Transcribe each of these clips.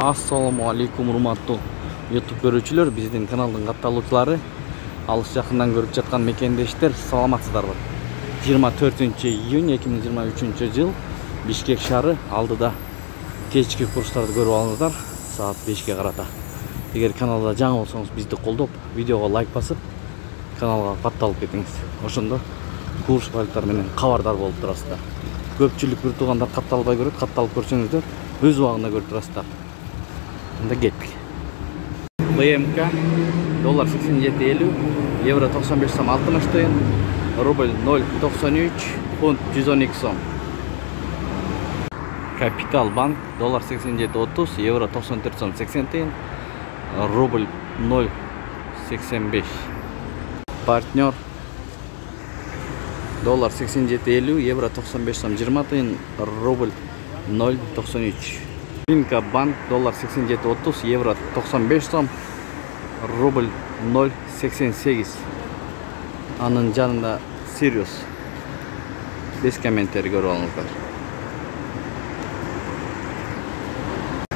Assalamu alaikum урматтуу YouTube көрүүчүлөр, биздин каналдын катталуучулары, алыс жакындан көрүп жаткан мекендештер, саламатсыздарбы? 24 июнь 2023 жыл Бишкек шаары алдыда кечки курстарды көрүп алыңыздар, саат 5-ке карата. Эгер каналда жаңы болсоңуз, бизди колдоп, видеого лайк басып, каналга катталып кетиңиз. Ошондо курс балыктар менен кабардар болуп турасыздар. Көпчүлүк бир туугандар катталбай көрөт, катталып көрсөңүздөр өз убагында көрүп турасыздар. Unda kettik. BMK dolar 87.50, euro 95 som 60 тиын, рубль 0.93, фунт 112 сом. Капитал банк dolar 87.30, euro 94 som 80 тиын, рубль 0.85. Партнер dolar 87.50, euro 95 som 20 тиын, рубль 0.93. Финка банк dolar 87.30, euro 95 сом, рубль 0.88. Анын жанында Sirius 5 комментарий көрүп алыңыздар.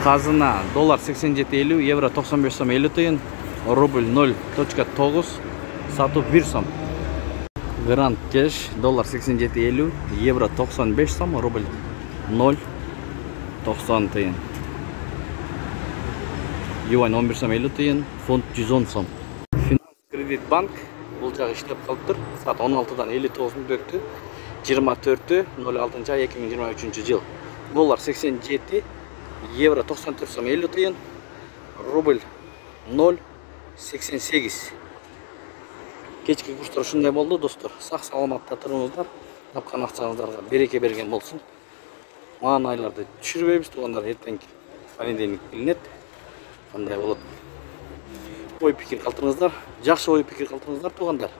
Казына dolar 87.50, euro 95 сом 50 тиын, рубль 0.9, сатуу 1 сом. Гранд Кеш dolar 87.50, euro 95 сом, рубль 0.90 тиын. Юань 11 сом 50 тиын, фунт 110 сом. Кредит банк бул жагы иштеп калыптыр. Саат 16-дан 59 мүнөт өттү. 24-06 2023 жыл. Доллар 87, евро 94 сом 50 тиын, рубль 0.88. Кечки курстар ушундай болду, достор. Сак саламатта туруңуздар. Тапкан акчаңыздарга береке берген болсун. Маан айларды түшүрбөйбүз, туугандар, эртең понедельник билинет. Кандай болот? Ой пикир калтырыңыздар, жакшы ой пикир калтырыңыздар, туугандар.